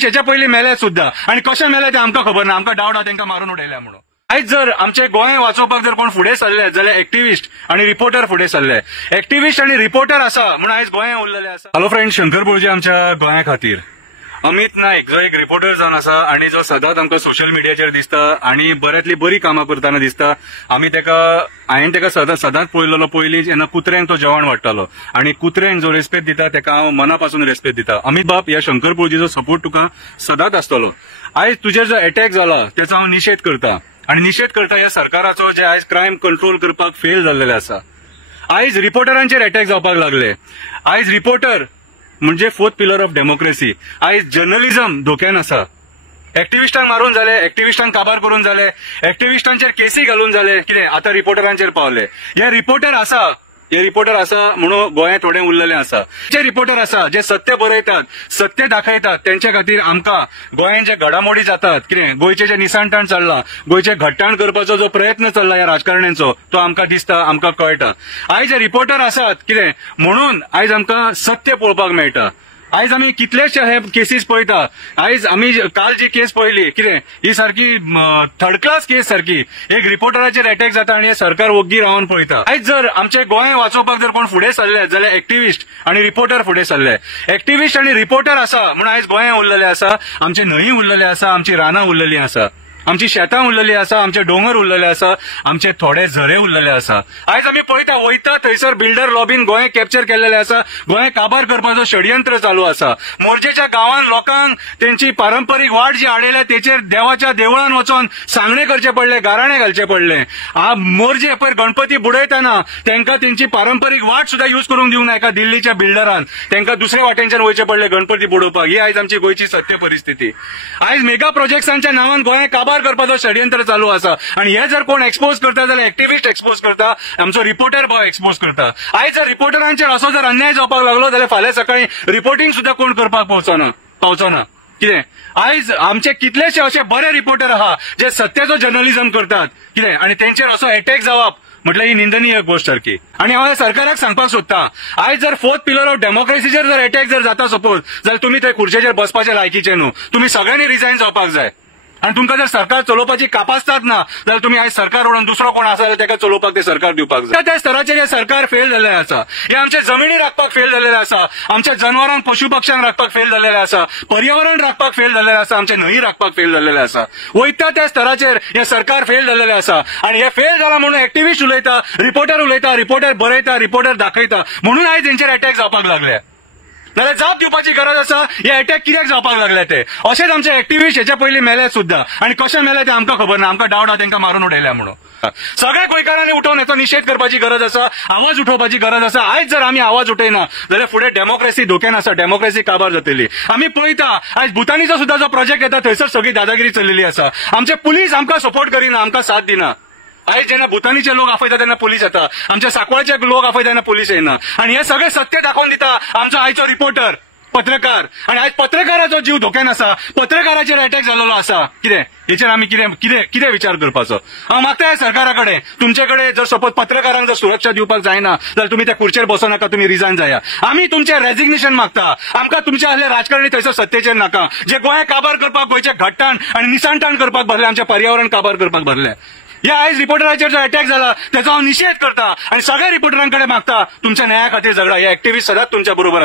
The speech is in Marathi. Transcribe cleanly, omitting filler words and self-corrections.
एक्टिव्हिस्ट हेच्या पयलीं मेले सुद्धा आणि कशे मेले ते आमकां खबर ना, आमकां डावट हा तांकां मारून उडयल्या म्हणून। आयज जर आमचे गोंय वाचोवपाक जर कोण फुडें सरले जाल्यार एक्टिव्हिस्ट आणि रिपोर्टर फुडें सरले। एक्टिव्हिस्ट आणि रिपोर्टर आसा म्हणून आयज गोंय उरलेले आसा। हॅलो फ्रेंड, शंकर बोळजे आमच्या गोंया खातीर, अमित नायक जो एक रिपोर्टर जावन आसा आणि जो सदांच आमकां सोशल मिडियाचेर दिसता आणि बऱ्यांतली बरी कामां करताना दिसता। हांवें तेका सदांच पळयलेलो पयलीं जेन्ना कुत्र्यांक तो जेवण वाडटालो आणि कुत्र्यांक जो रेस्पेद दिता तेका हांव मनापासून रेस्पेद दिता। अमित बाब, ह्या शंकर बोळजेचो सपोर्ट तुका सदांच आसतलो। आयज तुजेर जो अटॅक जाला तेचो हांव निशेध करता आणि निशेध करता ह्या सरकाराचो जे आयज क्रायम कंट्रोल करपाक फेल जाल्लेले आसा। आयज रिपोर्टरांचेर अटॅक जावपाक लागले। आयज रिपोर्टर म्हणजे फोर्थ पिलर ऑफ डेमोक्रेसी। आयज जर्नलिझम धोक्यान आसा। एक्टिव्हिस्टांक मारून जाले, एक्टिव्हिस्टांक काबार करून जाले, एक्टिव्हिस्टांचेर केसी घालून जाले, कितें आतां रिपोर्टरांचेर पावले। हे रिपोर्टर आसा म्हणून गोंय थोडे उरलेले आसा। जे रिपोर्टर आसा जे सत्य बरयतात, सत्य दाखयतात, त्यांच्या खातीर आमकां गोंयांत जे घडामोडी जातात, कितें गोंयचे जे निसांठाण चल्लां, गोंयचे घट्टाण करपाचो जो प्रयत्न चल्ला ह्या राजकारण्यांचो, तो आमकां दिसता, आमकां कळटा। आयज जे रिपोर्टर आसात कितें म्हणून आयज आमकां सत्य पळोवपाक मेळटा। आयज आमी कितलेशे हे केसीस पळयता। आयज आमी काल जी केस पळयली कितें, ही सारकी थर्ड क्लास केस सारकी। एक रिपोर्टराचेर अटॅक जाता आणि हे सरकार ओग्गी रावन पळयता। आयज जर आमचे गोंय वाचोवपाक जर कोण फुडें सरले जाल्यार एक्टिव्हिस्ट आणि रिपोर्टर फुडें सरले। एक्टिव्हिस्ट आणि रिपोर्टर आसा म्हणून आयज गोंय उरलेले आसा। आमचे न्हंय उरलेले आसा, आमची रानां उरलेली आसा, आमची शेतां उरलेली आसा, आमचे दोंगर उरलेले आसा, आमचे थोडे झरे उरलेले आसा। आयज आमी पळयता वयता थंयसर बिल्डर लॉबीन गोंय कॅप्चर केल्लेले आसा। गोंय काबार करपाचो षडयंत्र चालू आसा। मोर्जेच्या गांवांत लोकांक तेंची पारंपरीक वाट जी आडयल्या तेचेर देवाच्या देवळान वचोन सांगणे करचे पडले, गाराणे घालचे पडले। मोर्जे पयर गणपती बुडयतना तांकां तेंची पारंपरीक वाट सुद्धा यूज करूंक दिवंक ना एका दिल्लीच्या बिल्डरान। तांकां दुसऱ्या वाटेंच्यान वयचे पडले गणपती बुडोवपाक। ही आयज आमची गोंयची सत्य परिस्थिती। आयज मेगा प्रोजेक्ट्सांच्या नांवान गोंय काबार करपाचो षडयंत्र चालू आसा आणि हे जर कोण एक्सपोज करता जाल्यार एक्टिव्हिस्ट एक्सपोज करता, आमचो रिपोर्टर भाव एक्सपोज करता। आयज जर रिपोर्टरांचेर असो जर अन्याय जावपाक लागलो जाल्यार फाल्यां सकाळी रिपोर्टिंग सुद्धा कोण करपाक पावचना। कितें आयज आमचे कितलेशे असे बरे रिपोर्टर आहा जे सत्याचो जर्नलिझम करतात, कितें आनी तेंचेर असो अटॅक जावप म्हटल्यार ही निंदनीय गोष्ट सारकी। आणि हांव सरकाराक सांगपाक सोदता, आयज जर फोर्थ पिलर ऑफ डेमोक्रेसीचेर जर अटॅक जर जाता सपोज, जाल्यार तुमी थंय खुर्चेचेर बसपाचे लायकीचे न्हू। तुमी सगळ्यांनी रिजायन जावपाक जाय आणि तुमकां जर सरकार चलोवपाची कापासतात ना जाल्यार तुमी आयज सरकार उडोवन दुसरो कोण आसा जाल्यार ताका चलोवपाक ते सरकार दिवपाक जाय। त्या स्तराचेर हे सरकार फेल जाल्लें आसा। हे आमचे जमिनी राखपाक फेल जाल्लेले आसा, आमच्या जनावरांक पशु पक्ष्यांक राखपाक फेल जाल्लेले आसा, पर्यावरण राखपाक फेल जाल्लेले आसा, आमचे न्हंय राखपाक फेल जाल्लेले आसा। वयता त्या स्तराचेर हे सरकार फेल जाल्लेले आसा आणि हे फेल जाला म्हणून एक्टिव्हिस्ट उलयता, रिपोर्टर बरयता, रिपोर्टर दाखयता म्हणून आयज तेंचेर अटॅक जावपाक लागले। जाल्यार जाप दिवपाची गरज आसा हे अटॅक कित्याक जावपाक लागले ते। अशेंच आमचे एक्टिव्हिस्ट हेच्या पयलीं मेले सुद्धा आणि कशे मेले ते आमकां खबर ना, आमकां डावट हा तांकां मारून उडयल्या म्हणून। सगळ्या गोंयकारांनी उठोवन हेचो निशेध करपाची गरज आसा, आवाज उठोवपाची गरज आसा। आयज जर आमी आवाज उठयना जाल्यार फुडें डेमोक्रेसी धोक्यान आसा, डेमोक्रेसी काबार जातली। आमी पळयता आयज भुतानीचो सुद्धा जो प्रोजेक्ट येता थंयसर सगळी दादागिरी चल्लेली आसा। आमचे पुलीस आमकां सपोर्ट करिना, आमकां साथ दिना। आयज जेन्ना भुतानीचे लोक आफयता तेन्ना पुलीस येता, आमच्या सांकवाळचे लोक आफयता तेन्ना पुलीस येना आणि हे सगळे सत्य दाखोवन दिता आमचो आयचो रिपोर्टर, पत्रकार। आणि आयज पत्रकाराचो जीव धोक्यान आसा, पत्रकाराचेर अटॅक जाल्लो आसा। कितें हेचेर आमी कितें विचार करपाचो? हांव मागता सरकारा कडेन, तुमचे कडेन जर सपोज पत्रकारांक जर सुरक्षा दिवपाक जायना जाल्यार तुमी त्या खुर्चेर बसनाका, तुमी रिजायन जाया। आमी तुमचे रेजिग्नेशन मागता। आमकां तुमचे असले राजकारणी थंयसर सत्तेचेर नाका जे गोंय काबार करपाक, गोंयचे घट्टाण आणि निसांठाण करपाक भरले, आमचे पर्यावरण काबार करपाक भरले। या आयज रिपोर्टराचेर जो अटॅक झाला त्याचा हांव निशेध करता आणि सगळ्या रिपोर्टरांकडे मागता तुमच्या न्याया खातीर झगडा। हे एक्टिव्हिस्ट सदांच तुमच्या बरोबर